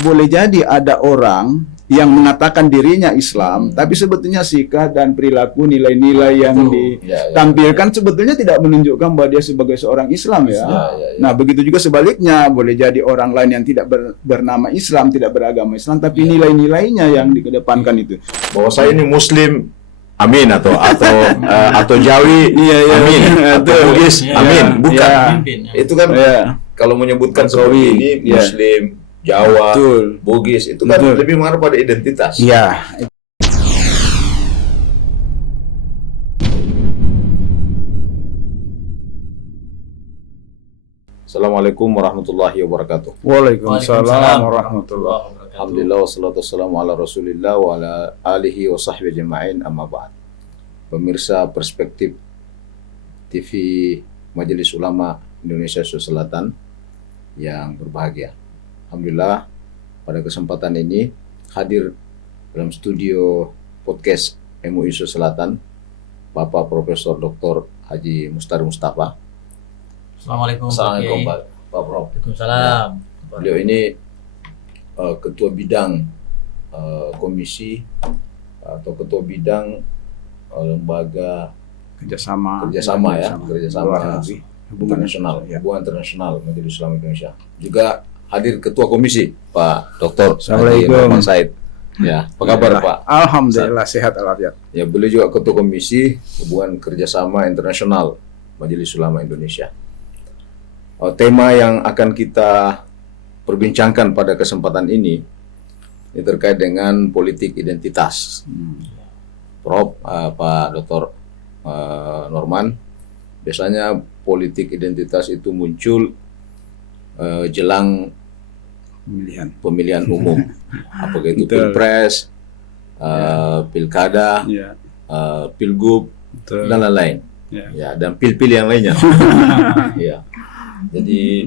boleh jadi ada orang yang mengatakan dirinya Islam, tapi sebetulnya sikap dan perilaku nilai-nilai yang ditampilkan sebetulnya tidak menunjukkan bahwa dia sebagai seorang Islam ya. Nah, begitu juga sebaliknya, boleh jadi orang lain yang tidak bernama Islam, tidak beragama Islam, tapi nilai-nilainya yang dikedepankan itu. Bahwa saya ini Muslim, amin, atau Jawi, amin, atau Bugis, amin, bukan. Itu kan kalau menyebutkan seperti ini Muslim, Jawa, Bugis, itu kan lebih mengarah pada identitas. Iya. Assalamualaikum warahmatullahi wabarakatuh. Waalaikumsalam warahmatullahi wabarakatuh. Alhamdulillah wassalatu wassalamu ala Rasulillah wa ala alihi wa sahbihi ajma'in, amma ba'd. Pemirsa Perspektif TV Majelis Ulama Indonesia Sulawesi Selatan yang berbahagia. Alhamdulillah pada kesempatan ini hadir dalam studio podcast MUI Sulawesi Selatan Bapak Profesor Dr. Haji Mustari Mustafa. Assalamualaikum Pak Prof. Waalaikumsalam. Beliau ini ketua bidang komisi atau ketua bidang lembaga kerjasama hubungan internasional Majelis Ulama Indonesia. Juga hadir ketua komisi Pak Dr. Haji Muhammad Said. Ya, apa kabar Pak? Alhamdulillah sehat walafiat. Ya, beliau juga ketua komisi hubungan kerjasama internasional Majelis Ulama Indonesia. Tema yang akan kita perbincangkan pada kesempatan ini terkait dengan politik identitas. Prof, Pak Dr. Norman, biasanya politik identitas itu muncul jelang pemilihan umum, apakah itu pilpres, pilkada, pilgub, dan lain-lain, dan pil-pil yang lainnya. Ya. Jadi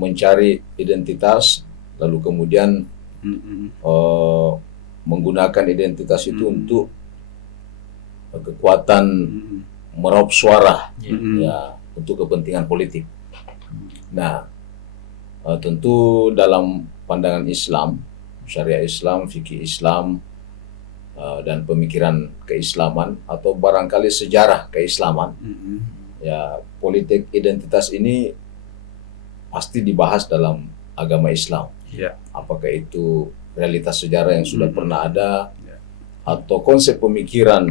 mencari identitas, lalu kemudian menggunakan identitas itu untuk kekuatan meraup suara, ya, untuk kepentingan politik. Nah, tentu dalam pandangan Islam, syariah Islam, fikih Islam, dan pemikiran keislaman atau barangkali sejarah keislaman, ya, politik identitas ini pasti dibahas dalam agama Islam. Apakah itu realitas sejarah yang sudah pernah ada, atau konsep pemikiran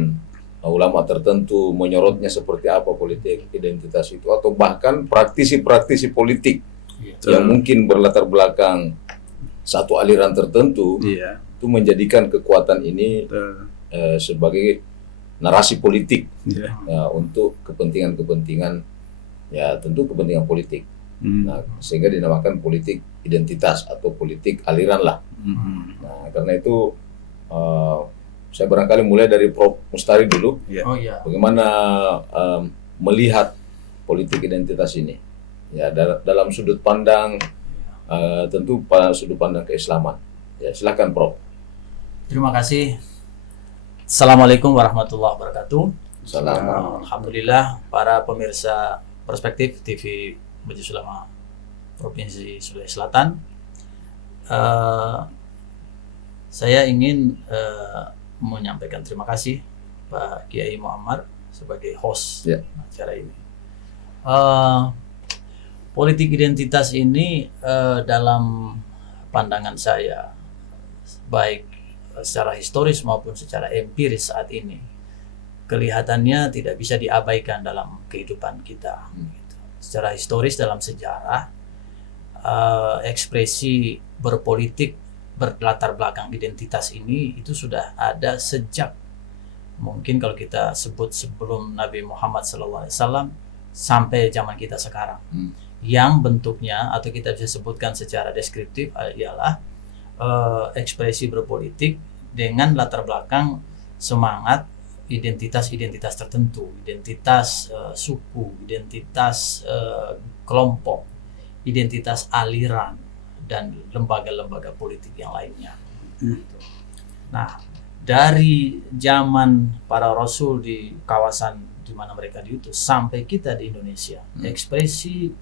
ulama tertentu menyorotnya seperti apa politik identitas itu, atau bahkan praktisi-praktisi politik yang mungkin berlatar belakang satu aliran tertentu, itu menjadikan kekuatan ini sebagai narasi politik, ya, untuk kepentingan-kepentingan, ya tentu kepentingan politik. Nah, sehingga dinamakan politik identitas atau politik aliran lah. Nah, karena itu saya barangkali mulai dari Prof. Mustari dulu. Bagaimana melihat politik identitas ini? Ya, dalam sudut pandang tentu pada sudut pandang keislaman. Ya, silakan Prof. Terima kasih. Assalamualaikum warahmatullahi wabarakatuh. Salam. Alhamdulillah para pemirsa Perspektif TV Majelis Ulama Provinsi Sulawesi Selatan. Saya ingin menyampaikan terima kasih Pak Kiai Muammar sebagai host acara ini. Politik identitas ini dalam pandangan saya, baik secara historis maupun secara empiris saat ini, kelihatannya tidak bisa diabaikan dalam kehidupan kita. Secara historis dalam sejarah, ekspresi berpolitik berlatar belakang identitas ini itu sudah ada sejak mungkin kalau kita sebut sebelum Nabi Muhammad SAW sampai zaman kita sekarang. Yang bentuknya atau kita bisa sebutkan secara deskriptif ialah ekspresi berpolitik dengan latar belakang semangat identitas-identitas tertentu, identitas suku, identitas kelompok, identitas aliran, dan lembaga-lembaga politik yang lainnya. Nah, dari zaman para rasul di kawasan di mana mereka diutus sampai kita di Indonesia, ekspresi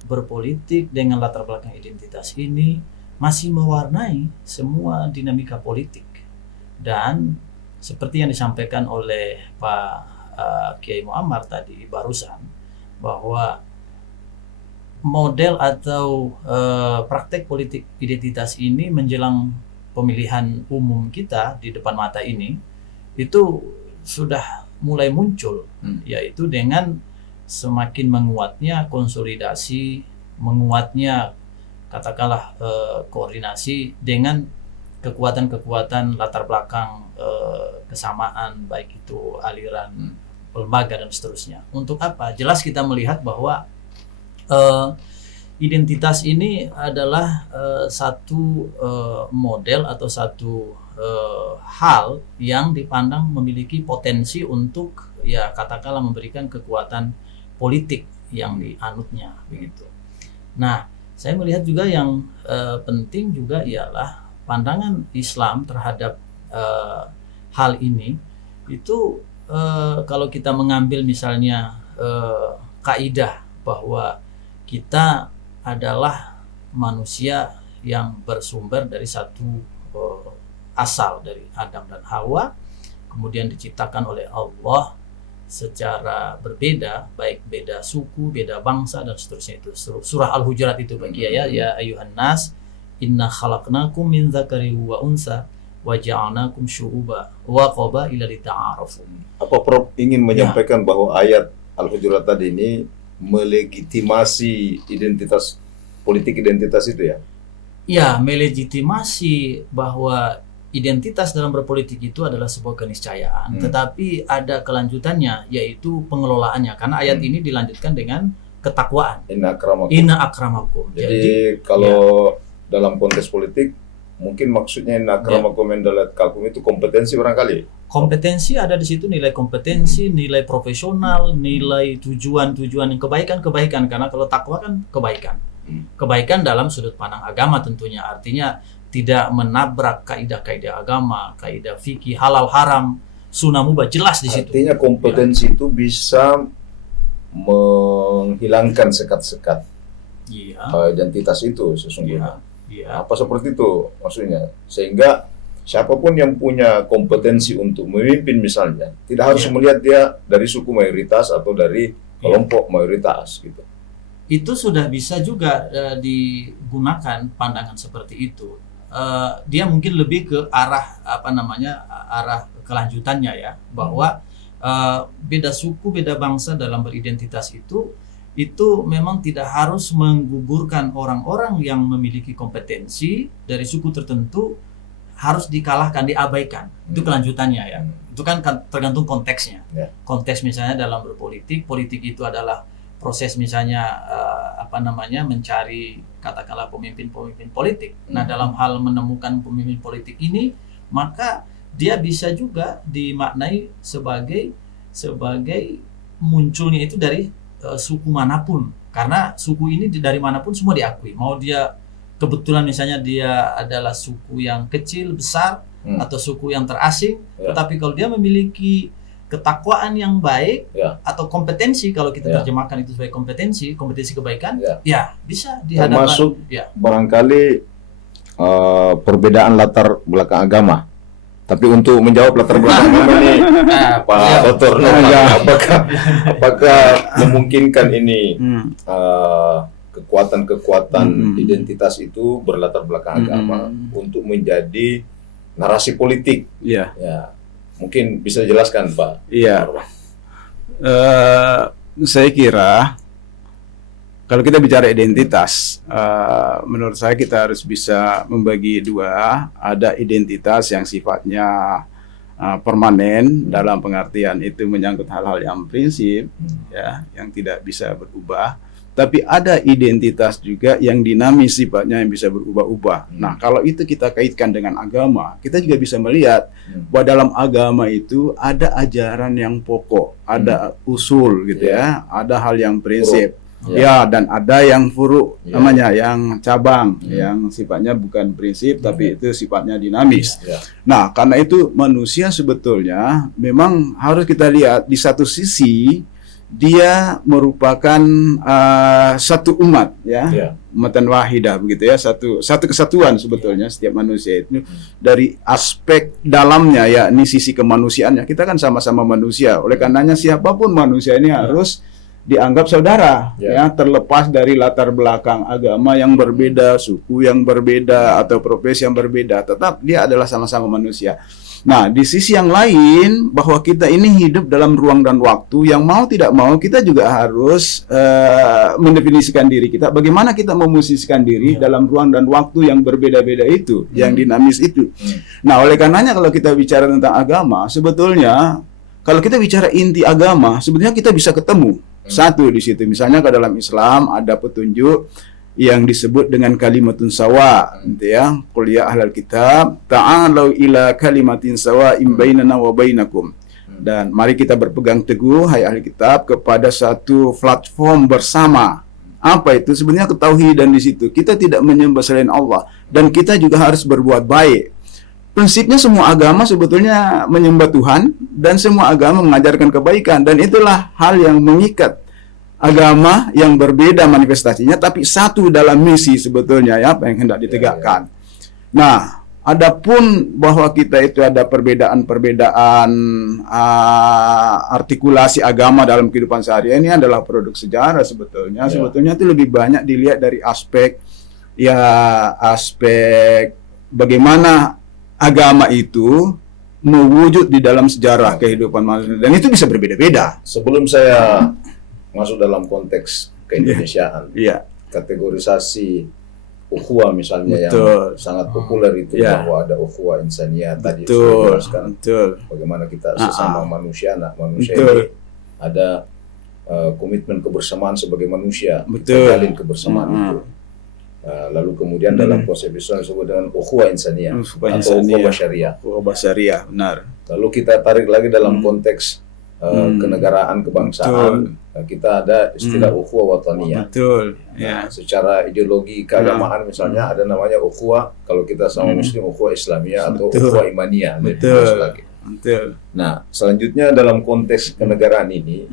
berpolitik dengan latar belakang identitas ini masih mewarnai semua dinamika politik. Dan seperti yang disampaikan oleh Pak Kiai Muammar tadi barusan, bahwa model atau praktek politik identitas ini menjelang pemilihan umum kita di depan mata ini itu sudah mulai muncul, yaitu dengan semakin menguatnya konsolidasi, menguatnya katakanlah koordinasi dengan kekuatan-kekuatan latar belakang kesamaan, baik itu aliran, lembaga dan seterusnya. Untuk apa? Jelas kita melihat bahwa identitas ini adalah satu model atau satu hal yang dipandang memiliki potensi untuk ya katakanlah memberikan kekuatan politik yang dianutnya begitu. Nah, saya melihat juga yang penting juga ialah pandangan Islam terhadap hal ini itu kalau kita mengambil misalnya kaidah bahwa kita adalah manusia yang bersumber dari satu asal dari Adam dan Hawa, kemudian diciptakan oleh Allah secara berbeda, baik beda suku, beda bangsa dan seterusnya. Itu surah Al-Hujurat itu bagi ya ayuhan nas inna khalaqnakum min dzakari wa unsa wa ja'alnakum syu'uba wa qabaila lita'arafu. Apa Prof ingin menyampaikan bahwa ayat Al-Hujurat tadi ini melegitimasi politik identitas itu ya? Ya, melegitimasi bahwa identitas dalam berpolitik itu adalah sebuah keniscayaan, tetapi ada kelanjutannya, yaitu pengelolaannya. Karena ayat ini dilanjutkan dengan ketakwaan. Inna akramakum. Jadi kalau dalam konteks politik, mungkin maksudnya inna akramakum indallahikum itu kompetensi barangkali. Kompetensi ada di situ, nilai kompetensi, nilai profesional, nilai tujuan yang kebaikan. Karena kalau takwa kan kebaikan dalam sudut pandang agama tentunya, artinya tidak menabrak kaidah-kaidah agama, kaidah fikih, halal haram, sunnah mubah, jelas di situ. Artinya kompetensi itu bisa menghilangkan sekat-sekat identitas itu sesungguhnya. Apa seperti itu maksudnya? Sehingga siapapun yang punya kompetensi untuk memimpin misalnya, tidak harus melihat dia dari suku mayoritas atau dari kelompok mayoritas gitu. Itu sudah bisa juga digunakan pandangan seperti itu. Dia mungkin lebih ke arah arah kelanjutannya ya, bahwa beda suku, beda bangsa dalam beridentitas itu memang tidak harus menggugurkan orang-orang yang memiliki kompetensi dari suku tertentu harus dikalahkan, diabaikan. Itu kelanjutannya ya. Itu kan tergantung konteksnya. Konteks misalnya dalam berpolitik, politik itu adalah proses misalnya mencari katakanlah pemimpin-pemimpin politik. Nah, dalam hal menemukan pemimpin politik ini, maka dia bisa juga dimaknai sebagai munculnya itu dari suku manapun. Karena suku ini dari manapun semua diakui. Mau dia kebetulan misalnya dia adalah suku yang kecil, besar, atau suku yang terasing, tetapi kalau dia memiliki ketakwaan yang baik atau kompetensi, kalau kita terjemahkan itu sebagai kompetensi kebaikan, bisa dihadapkan. Termasuk barangkali perbedaan latar belakang agama. Tapi untuk menjawab latar belakang agama ini, Pak Dr. apakah memungkinkan ini kekuatan-kekuatan identitas itu berlatar belakang agama untuk menjadi narasi politik? Ya. Mungkin bisa dijelaskan, Pak. Iya. Saya kira kalau kita bicara identitas, menurut saya kita harus bisa membagi dua. Ada identitas yang sifatnya permanen, dalam pengertian itu menyangkut hal-hal yang prinsip, ya, yang tidak bisa berubah. Tapi ada identitas juga yang dinamis sifatnya, yang bisa berubah-ubah. Nah, kalau itu kita kaitkan dengan agama, kita juga bisa melihat bahwa dalam agama itu ada ajaran yang pokok, ada usul gitu ya, ada hal yang prinsip. Dan ada yang furu namanya, yang cabang, yang sifatnya bukan prinsip tapi itu sifatnya dinamis. Nah, karena itu manusia sebetulnya memang harus kita lihat di satu sisi dia merupakan satu umat, ya, umatan wahidah begitu ya, satu kesatuan sebetulnya setiap manusia itu dari aspek dalamnya, yakni sisi kemanusiaannya. Kita kan sama-sama manusia, oleh karenanya siapapun manusia ini harus dianggap saudara, ya, terlepas dari latar belakang agama yang berbeda, suku yang berbeda, atau profesi yang berbeda, tetap dia adalah sama-sama manusia. Nah, di sisi yang lain, bahwa kita ini hidup dalam ruang dan waktu yang mau tidak mau kita juga harus mendefinisikan diri kita, bagaimana kita memosisikan diri dalam ruang dan waktu yang berbeda-beda itu, yang dinamis itu. Nah, oleh karenanya kalau kita bicara tentang agama, sebetulnya kalau kita bicara inti agama, sebetulnya kita bisa ketemu satu di situ. Misalnya ke dalam Islam ada petunjuk yang disebut dengan kalimatun sawa, gitu ya. Qul ya ahlal kitab ta'alu ila kalimatin sawa'in bainana wa bainakum. Dan mari kita berpegang teguh, hai ahli kitab, kepada satu platform bersama. Apa itu? Sebenarnya ketauhidan di situ. Kita tidak menyembah selain Allah dan kita juga harus berbuat baik. Prinsipnya semua agama sebetulnya menyembah Tuhan dan semua agama mengajarkan kebaikan, dan itulah hal yang mengikat agama yang berbeda manifestasinya, tapi satu dalam misi sebetulnya, ya, apa yang hendak ditegakkan. Nah, adapun bahwa kita itu ada perbedaan-perbedaan artikulasi agama dalam kehidupan sehari-hari, ini adalah produk sejarah sebetulnya. Sebetulnya itu lebih banyak dilihat dari aspek bagaimana agama itu mewujud di dalam sejarah kehidupan manusia, dan itu bisa berbeda-beda. Sebelum saya masuk dalam konteks keindonesiaan, kategorisasi ukhuwah misalnya, yang sangat populer itu, bahwa ada ukhuwah insaniyah tadi sudah dijelaskan, bagaimana kita sesama manusia, anak manusia ini ada komitmen kebersamaan sebagai manusia, kita jalin kebersamaan itu. Lalu kemudian dalam konsep Islam disebut dengan ukhuwah insaniyah atau ukhuwah syariah. Ukhuwah syariah, benar. Lalu kita tarik lagi dalam konteks kenegaraan, kebangsaan, kita ada istilah ukhuwah wataniyah. Nah, secara ideologi keagamaan misalnya ada namanya ukhuwah, kalau kita sama muslim ukhuwah islamiyah atau ukhuwah imaniyah. Nah, selanjutnya dalam konteks kenegaraan ini,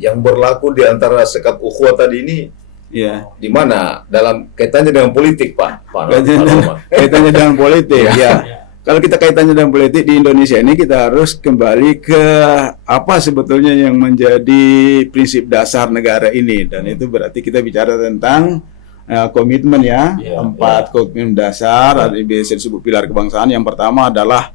yang berlaku di antara sekat ukhuwah tadi ini, di mana dalam kaitannya dengan politik, Pak? Kaitannya dengan politik, ya. Kalau kita kaitannya dengan politik di Indonesia ini, kita harus kembali ke apa sebetulnya yang menjadi prinsip dasar negara ini, dan itu berarti kita bicara tentang komitmen, ya, 4 komitmen dasar, biasa disebut pilar kebangsaan. Yang pertama adalah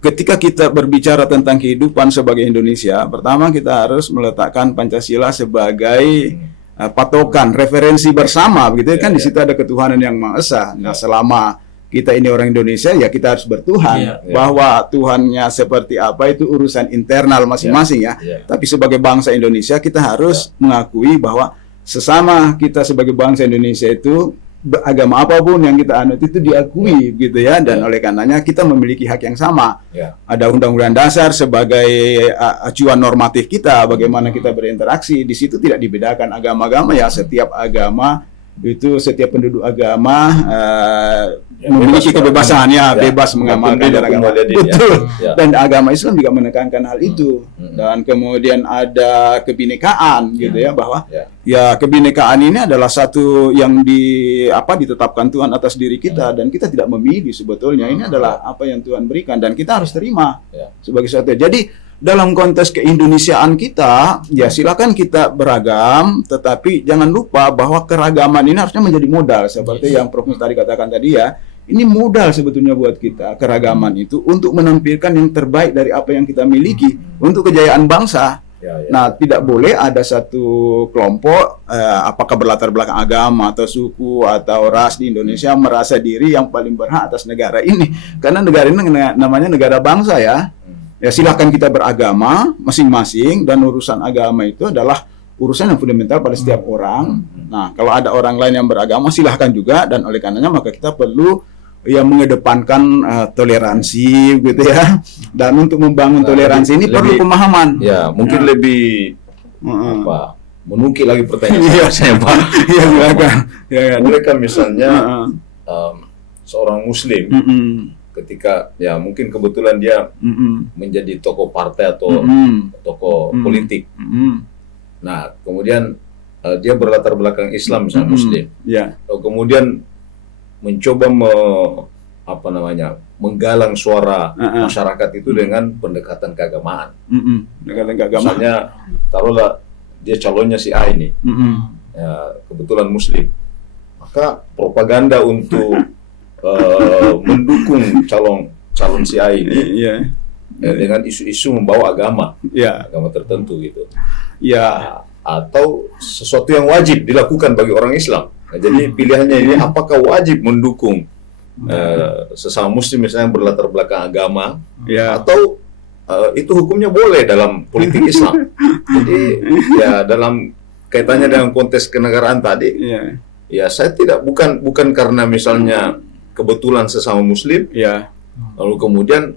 ketika kita berbicara tentang kehidupan sebagai Indonesia, pertama kita harus meletakkan Pancasila sebagai patokan, referensi bersama, begitu kan. Di situ ada ketuhanan yang Maha Esa. Nah, selama kita ini orang Indonesia, ya kita harus bertuhan. Bahwa Tuhannya seperti apa itu urusan internal masing-masing, ya. Tapi sebagai bangsa Indonesia kita harus mengakui bahwa sesama kita sebagai bangsa Indonesia itu, agama apapun yang kita anut itu diakui, gitu ya. Dan oleh karenanya kita memiliki hak yang sama. Ada Undang-Undang Dasar sebagai acuan normatif kita, bagaimana kita berinteraksi. Di situ tidak dibedakan agama-agama, ya. Setiap agama itu, setiap penduduk agama memiliki kebebasan, ya, bebas mengamalkan agama. Betul. Dan agama Islam juga menekankan hal itu. Dan kemudian ada kebinekaan, gitu ya, bahwa ya kebinekaan ini adalah satu yang ditetapkan Tuhan atas diri kita, dan kita tidak memilih sebetulnya. Ini adalah apa yang Tuhan berikan dan kita harus terima sebagai satu. Jadi dalam konteks keindonesiaan kita, ya silakan kita beragam, tetapi jangan lupa bahwa keragaman ini harusnya menjadi modal, seperti yang Prof. tadi katakan tadi, ya. Ini modal sebetulnya buat kita, keragaman itu, untuk menampilkan yang terbaik dari apa yang kita miliki untuk kejayaan bangsa. Nah, tidak boleh ada satu kelompok, apakah berlatar belakang agama atau suku atau ras di Indonesia, merasa diri yang paling berhak atas negara ini, karena negara ini namanya negara bangsa, ya. Ya, silakan kita beragama masing-masing, dan urusan agama itu adalah urusan yang fundamental pada setiap orang. Nah, kalau ada orang lain yang beragama, silahkan juga, dan oleh karenanya maka kita perlu mengedepankan toleransi, gitu ya. Dan untuk membangun toleransi ini perlu pemahaman. Ya, mungkin lebih menukik lagi pertanyaan saya, Pak. Iya, silakan. Bolehkah misalnya seorang Muslim ketika, ya mungkin kebetulan dia menjadi tokoh partai atau tokoh politik, Nah, kemudian dia berlatar belakang Islam, misalnya Muslim. Ya. Kemudian mencoba menggalang suara masyarakat itu dengan pendekatan keagamaan. Pendekatan keagamaan. Misalnya, taruhlah dia calonnya si A ini, ya, kebetulan Muslim, maka propaganda untuk mendukung calon si A ini dengan isu-isu membawa agama tertentu gitu. Ya. Atau sesuatu yang wajib dilakukan bagi orang Islam. Nah, jadi pilihannya ini apakah wajib mendukung sesama Muslim misalnya yang berlatar belakang agama, atau itu hukumnya boleh dalam politik Islam. Jadi ya dalam kaitannya dengan konteks kenegaraan tadi, ya saya bukan karena misalnya kebetulan sesama Muslim, lalu kemudian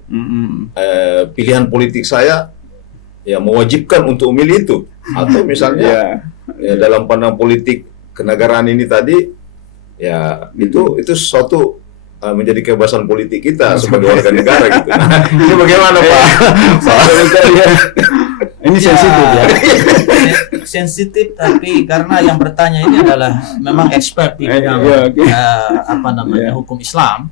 pilihan politik saya ya mewajibkan untuk memilih itu, atau misalnya ya dalam pandang politik kenegaraan ini tadi, ya itu sesuatu menjadi kebebasan politik kita sebagai warga negara gitu. Nah, ini bagaimana Pak? Ini sensitif ya. Sensitif, tapi karena yang bertanya ini adalah memang expert di bidang hukum Islam.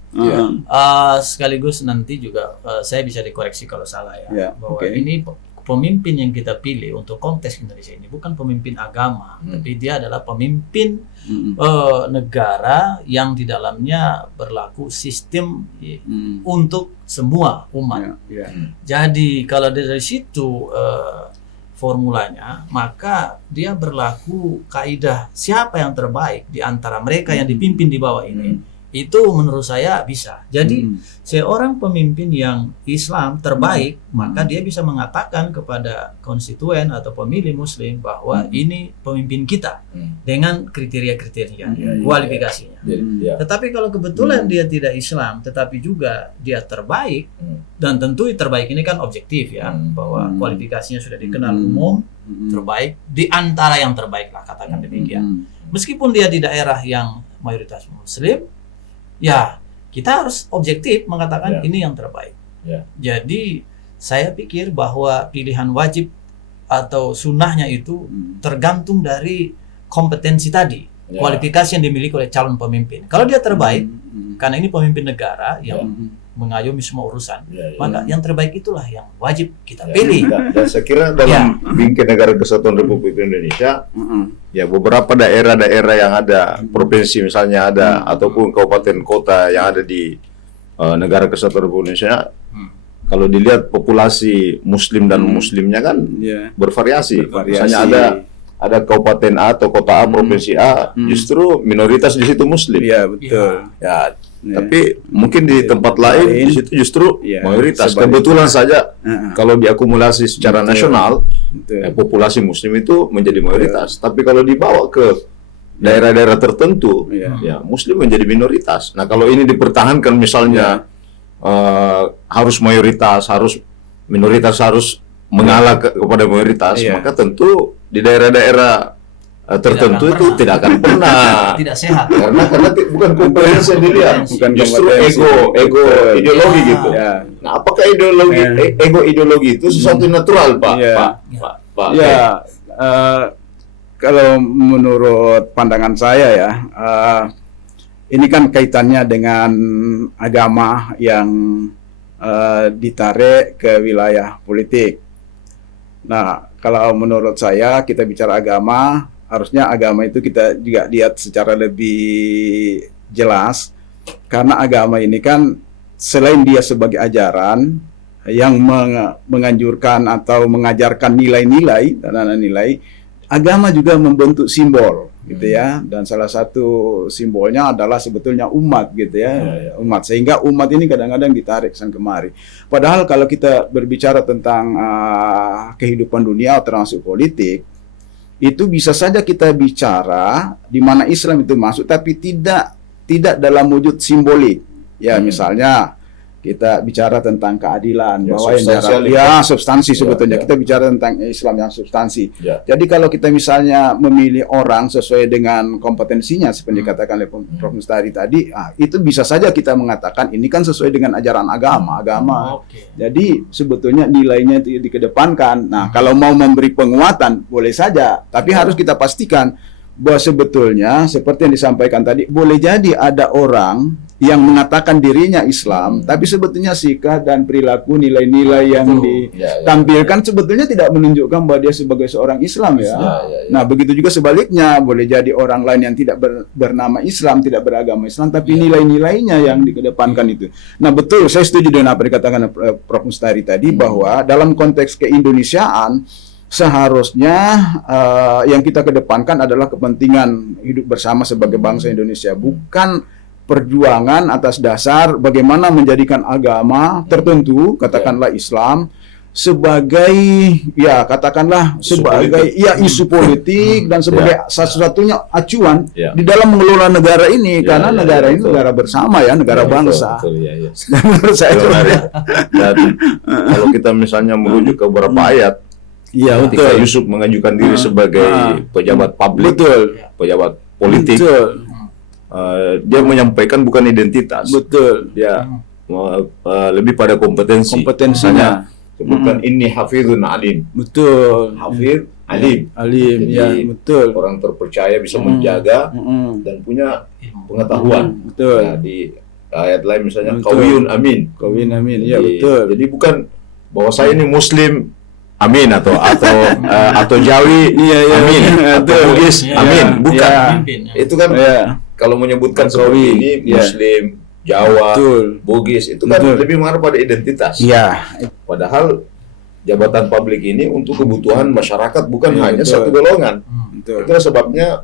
Sekaligus nanti juga saya bisa dikoreksi kalau salah ya. Bahwa ini pemimpin yang kita pilih untuk konteks Indonesia ini bukan pemimpin agama, tapi dia adalah pemimpin negara yang di dalamnya berlaku sistem untuk semua umat. Jadi kalau dari situ formulanya, maka dia berlaku kaidah siapa yang terbaik di antara mereka yang dipimpin di bawah ini. Itu menurut saya bisa. Jadi seorang pemimpin yang Islam terbaik, maka dia bisa mengatakan kepada konstituen atau pemilih Muslim bahwa ini pemimpin kita dengan kriteria-kriteria, kualifikasinya. Tetapi kalau kebetulan dia tidak Islam, tetapi juga dia terbaik, dan tentu terbaik ini kan objektif ya, bahwa kualifikasinya sudah dikenal umum, terbaik di antara yang terbaik lah, katakan demikian. Meskipun dia di daerah yang mayoritas Muslim, ya kita harus objektif mengatakan ini yang terbaik. Jadi saya pikir bahwa pilihan wajib atau sunnahnya itu tergantung dari kompetensi tadi, kualifikasi yang dimiliki oleh calon pemimpin. Kalau dia terbaik, karena ini pemimpin negara yang mengayomi semua urusan, maka yang terbaik itulah yang wajib kita pilih. Dan saya kira dalam bingkai Negara Kesatuan Republik Indonesia, ya beberapa daerah-daerah yang ada, provinsi misalnya ada, ataupun kabupaten kota yang ada di Negara Kesatuan Republik Indonesia, kalau dilihat populasi Muslim dan Muslimnya kan bervariasi. Misalnya ada kabupaten A atau kota A, provinsi A, justru minoritas di situ Muslim. Iya, betul. Tapi mungkin di tempat lain di situ justru mayoritas. Kebetulan saja kalau diakumulasi secara nasional, populasi Muslim itu menjadi mayoritas. Tapi kalau dibawa ke daerah-daerah tertentu, ya Muslim menjadi minoritas. Nah, kalau ini dipertahankan misalnya harus minoritas harus mengalah kepada mayoritas, maka tentu di daerah-daerah tertentu itu tidak akan pernah tidak sehat, karena bukan kompetensi yang dilihat, justru ego ideologi gitu. Nah, apakah ideologi itu sesuatu natural, Pak? Pak. Kalau menurut pandangan saya ya, ini kan kaitannya dengan agama yang ditarik ke wilayah politik. Nah, kalau menurut saya kita bicara agama, harusnya agama itu kita juga lihat secara lebih jelas, karena agama ini kan selain dia sebagai ajaran yang menganjurkan atau mengajarkan nilai-nilai dan nilai, agama juga membentuk simbol gitu ya, dan salah satu simbolnya adalah sebetulnya umat gitu ya, umat, sehingga umat ini kadang-kadang ditarik sana kemari. Padahal kalau kita berbicara tentang kehidupan dunia termasuk politik, itu bisa saja kita bicara di mana Islam itu masuk, tapi tidak dalam wujud simbolik. Ya, misalnya kita bicara tentang keadilan, Ya, bahwa yang substansial substansi sebetulnya. ya. Kita bicara tentang Islam yang substansi. Ya. Jadi kalau kita misalnya memilih orang sesuai dengan kompetensinya seperti dikatakan oleh Prof. Mustari tadi, itu bisa saja kita mengatakan ini kan sesuai dengan ajaran agama. Oke. Jadi sebetulnya nilainya itu dikedepankan. Nah, kalau mau memberi penguatan boleh saja, tapi harus kita pastikan bahwa sebetulnya seperti yang disampaikan tadi, boleh jadi ada orang yang mengatakan dirinya Islam, tapi sebetulnya sikap dan perilaku nilai-nilai yang ditampilkan sebetulnya tidak menunjukkan bahwa dia sebagai seorang Islam ya. Nah, begitu juga sebaliknya, boleh jadi orang lain yang tidak bernama Islam, tidak beragama Islam, tapi nilai-nilainya yang dikedepankan itu. Nah, betul, saya setuju dengan apa yang dikatakan Prof. Mustari tadi, bahwa dalam konteks keindonesiaan seharusnya yang kita kedepankan adalah kepentingan hidup bersama sebagai bangsa Indonesia, bukan perjuangan atas dasar bagaimana menjadikan agama tertentu, katakanlah Islam, sebagai katakanlah sebagai isu politik dan sebagai satu-satunya acuan di dalam mengelola negara ini, karena negara ini negara bersama ya, negara bangsa. Menurut saya dan kalau kita misalnya merujuk ke beberapa ayat, ketika Yusuf mengajukan diri sebagai pejabat publik, pejabat politik, dia menyampaikan bukan identitas, dia lebih pada kompetensinya. Sebutkan ini hafizun alim, hafiz alim, jadi orang terpercaya, bisa menjaga dan punya pengetahuan. Nah, di ayat lain misalnya kawiyun amin, jadi bukan bahwa saya ini Muslim amin atau Jawi amin atau Bugis amin, bukan. Itu kan kalau menyebutkan seperti ini Muslim, Jawa, Bugis, itu kan lebih mengarah pada identitas. Padahal jabatan publik ini untuk kebutuhan masyarakat, bukan hanya satu golongan. Itulah sebabnya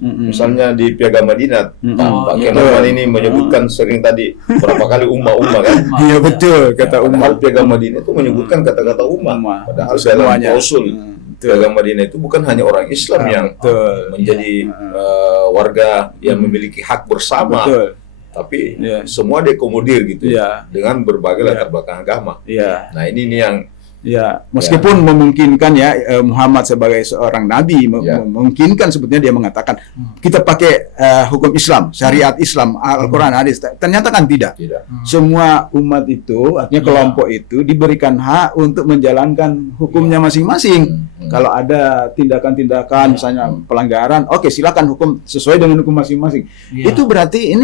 misalnya di Piagam Madinah, Pak Kenawan ini menyebutkan sering tadi berapa kali umma kan? Iya betul, kata umma. Padahal Piagam Madinah itu menyebutkan kata-kata umma. Padahal dalam usul Piagam Madinah itu bukan hanya orang Islam yang menjadi warga yang memiliki hak bersama, tapi semua diakomodir gitu dengan berbagai latar belakang agama. Nah, ini nih yang meskipun memungkinkan Muhammad sebagai seorang nabi memungkinkan sebetulnya dia mengatakan kita pakai hukum Islam, syariat Islam, Al-Qur'an, hadis. Ternyata kan tidak. Semua umat itu, artinya kelompok itu diberikan hak untuk menjalankan hukumnya masing-masing. Kalau ada tindakan-tindakan misalnya pelanggaran, oke, silakan hukum sesuai dengan hukum masing-masing. Itu berarti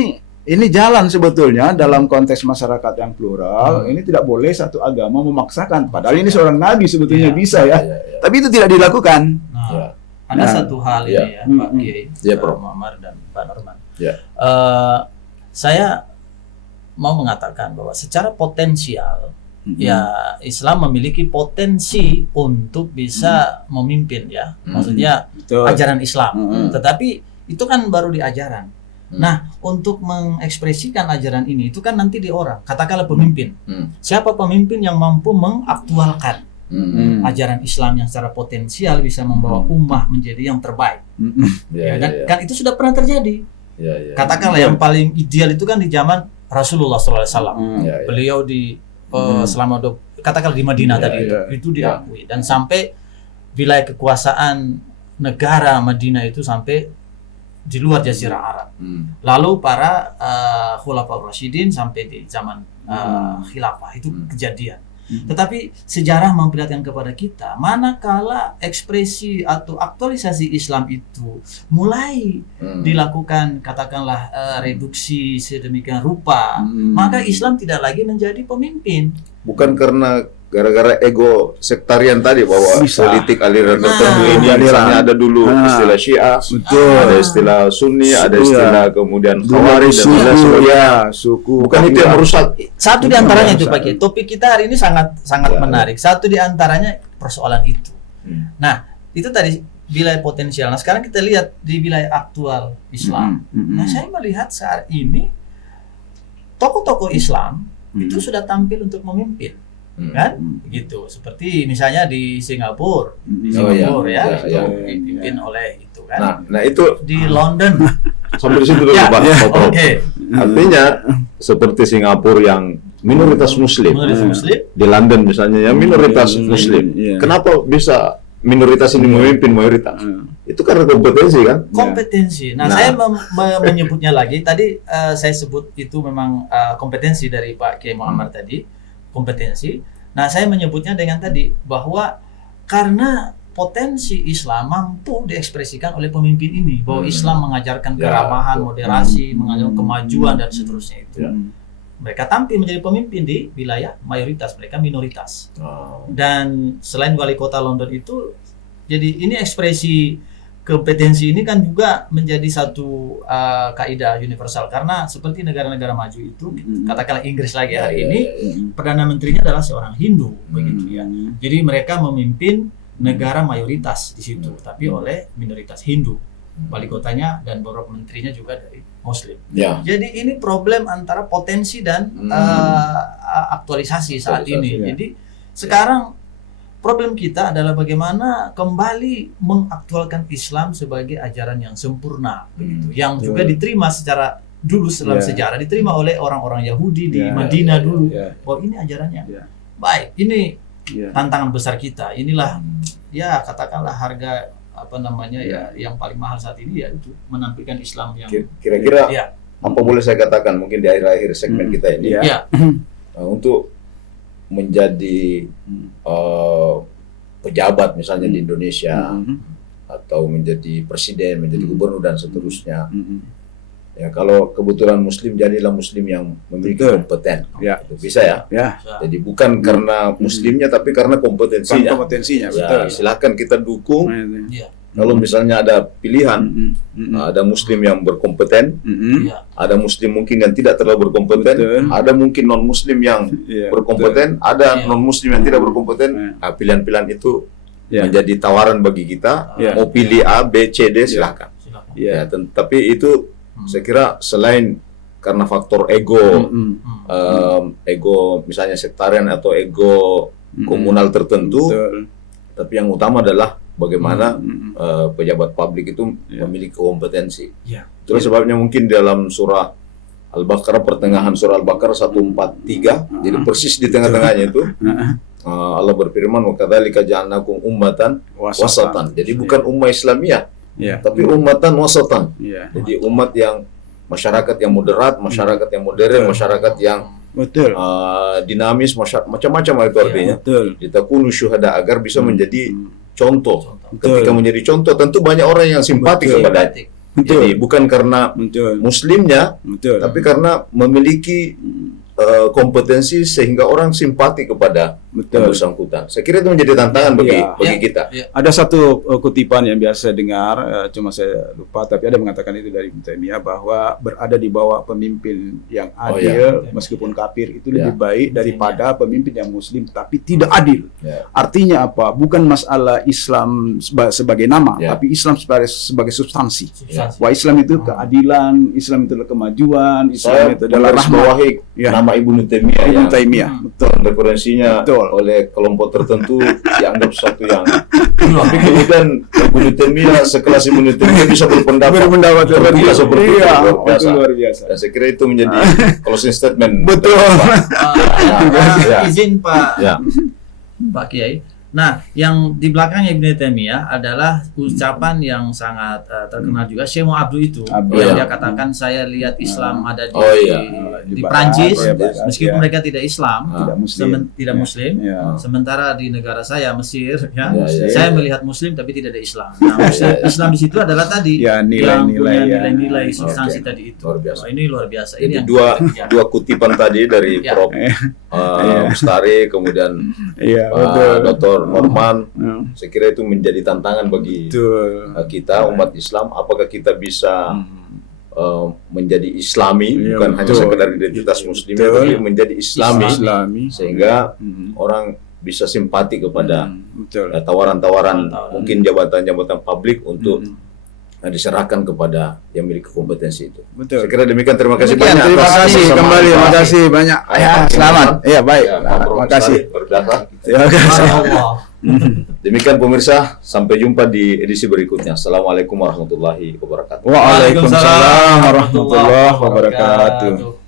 ini jalan sebetulnya dalam konteks masyarakat yang plural. Ini tidak boleh satu agama memaksakan. Padahal ini seorang nabi sebetulnya bisa tapi itu tidak dilakukan. Ada satu hal ini Pak Kiai, Prof. Muhammad dan Pak Norman. Saya mau mengatakan bahwa secara potensial Islam memiliki potensi untuk bisa memimpin maksudnya ajaran Islam. Tetapi itu kan baru di ajaran. Nah, untuk mengekspresikan ajaran ini itu kan nanti di orang, katakanlah pemimpin. Siapa pemimpin yang mampu mengaktualkan ajaran Islam yang secara potensial bisa membawa ummah menjadi yang terbaik? Kan itu sudah pernah terjadi. Katakanlah yang paling ideal itu kan di zaman Rasulullah SAW. Beliau di selama katakanlah di Madinah tadi itu diakui, dan sampai wilayah kekuasaan negara Madinah itu sampai di luar Jazirah Arab. Lalu para Khulafaur Rasyidin sampai di zaman khilafah itu kejadian. Tetapi sejarah memperlihatkan kepada kita, manakala ekspresi atau aktualisasi Islam itu mulai dilakukan, katakanlah reduksi sedemikian rupa, maka Islam tidak lagi menjadi pemimpin. Bukan karena gara-gara ego sektarian tadi, bahwa politik aliran tertentu ini misalnya ada dulu istilah Syiah, ada istilah Sunni, ada istilah kemudian Khawarij dan suku. Bukan itu yang merusak. Satu di antaranya itu Pak Kiai. Topik kita hari ini sangat menarik. Satu di antaranya persoalan itu. Nah, itu tadi wilayah potensial. Nah, sekarang kita lihat di wilayah aktual Islam. Nah, saya melihat saat ini tokoh-tokoh Islam itu sudah tampil untuk memimpin. Kan gitu, seperti misalnya di Singapura dipimpin oleh itu kan. Nah itu di London sampai di situ dulu Pak. Artinya seperti Singapura yang minoritas Muslim. Minoritas Muslim. Di London misalnya ya minoritas Muslim. Kenapa bisa minoritas ini memimpin mayoritas? Itu karena kompetensi kan? Kompetensi. Nah, saya menyebutnya lagi. Tadi saya sebut itu memang kompetensi dari Pak Kiai Muhammad tadi, kompetensi. Nah, saya menyebutnya dengan tadi bahwa karena potensi Islam mampu diekspresikan oleh pemimpin ini, bahwa Islam mengajarkan keramahan, moderasi, mengajarkan kemajuan dan seterusnya itu. Mereka tampil menjadi pemimpin di wilayah mayoritas, mereka minoritas. Dan selain wali kota London itu, jadi ini ekspresi kompetensi ini kan juga menjadi satu kaidah universal, karena seperti negara-negara maju itu, katakanlah Inggris lagi hari ini, perdana menterinya adalah seorang Hindu, begitu ya. Jadi mereka memimpin negara mayoritas di situ, tapi oleh minoritas Hindu. Wali kotanya dan beberapa menterinya juga dari Muslim. Jadi ini problem antara potensi dan aktualisasi saat ini. Jadi sekarang problem kita adalah bagaimana kembali mengaktualkan Islam sebagai ajaran yang sempurna, begitu, yang juga diterima secara dulu dalam sejarah, diterima oleh orang-orang Yahudi di Madinah dulu. Bahwa ini ajarannya baik. Ini tantangan besar kita. Inilah ya katakanlah harga yang paling mahal saat ini, yaitu menampilkan Islam yang kira-kira apa boleh saya katakan mungkin di akhir-akhir segmen kita ini untuk menjadi pejabat misalnya di Indonesia atau menjadi presiden, menjadi gubernur dan seterusnya. Ya, kalau kebetulan Muslim, jadilah Muslim yang memiliki kompeten. Itu bisa ya. Jadi bukan karena Muslimnya, tapi karena kompetensinya. Betul. Silahkan kita dukung. Kalau misalnya ada pilihan, ada Muslim yang berkompeten, ada Muslim mungkin yang tidak terlalu berkompeten, ada mungkin non Muslim yang berkompeten, ada non Muslim yang tidak berkompeten. Pilihan-pilihan itu menjadi tawaran bagi kita. Mau pilih A, B, C, D, silahkan. Tapi itu saya kira selain karena faktor ego, ego misalnya sektarian atau ego komunal tertentu, tapi yang utama adalah bagaimana pejabat publik itu memiliki kompetensi. Itulah sebabnya mungkin dalam surah Al-Baqarah, pertengahan surah Al-Baqarah 143, jadi persis di tengah-tengahnya itu Allah berfirman, wa kadzalika ja'alnakum ummatan wasatan. Jadi bukan ummah Islamiyah, tapi ummatan wasatan. Jadi umat yang masyarakat yang moderat, masyarakat yang modern, masyarakat yang dinamis, macam-macam itu artinya. Litakunu syuhada, agar bisa menjadi contoh. Ketika menjadi contoh, tentu banyak orang yang simpati kepada. Jadi bukan karena Muslimnya, tapi karena memiliki kompetensi sehingga orang simpati kepada yang bersangkutan. Saya kira itu menjadi tantangan bagi kita. Ada satu kutipan yang biasa saya dengar, cuma saya lupa, tapi ada mengatakan itu dari Ibnu Taimiyah, bahwa berada di bawah pemimpin yang adil meskipun kafir itu lebih baik daripada pemimpin yang Muslim tapi tidak adil. Artinya apa? Bukan masalah Islam sebagai nama, tapi Islam sebagai substansi. Wah, Islam itu keadilan, Islam itu kemajuan, Islam itu adalah rahmah. Nama Ibnu Taimiyah, betul. Referensinya oleh kelompok tertentu dianggap sesuatu yang tapi kemudian Ibnu Taimiyah, sekelas Ibnu Taimiyah bisa berpendapat seperti itu, luar biasa. Dan saya kira itu menjadi closing statement. Betul. Izin Pak Kiai. Nah, yang di belakangnya Ibnu Taimiyah adalah ucapan yang sangat terkenal juga, Syekh Abdul itu. Dia katakan, saya lihat Islam ada di Prancis, meskipun mereka tidak Islam, tidak Muslim. Sementara di negara saya, Mesir, saya melihat Muslim tapi tidak ada Islam. Nah, Islam di situ adalah tadi yang punya nilai-nilai substansi tadi itu. Ini luar biasa. Ini dua kutipan tadi dari Prof. Mustari, kemudian Dr. Norman. Saya kira itu menjadi tantangan bagi kita umat Islam. Apakah kita bisa menjadi Islami, bukan hanya sekedar identitas Muslim, tapi menjadi Islami, sehingga orang bisa simpati kepada tawaran-tawaran mungkin jabatan-jabatan publik untuk diserahkan kepada yang memiliki kompetensi itu. Saya kira demikian. Terima kasih banyak. Terima kasih kembali. Terima kasih banyak. Selamat. Baik. Terima kasih. Terima kasih. Demikian pemirsa, sampai jumpa di edisi berikutnya. Assalamualaikum warahmatullahi wabarakatuh. Waalaikumsalam warahmatullahi wabarakatuh.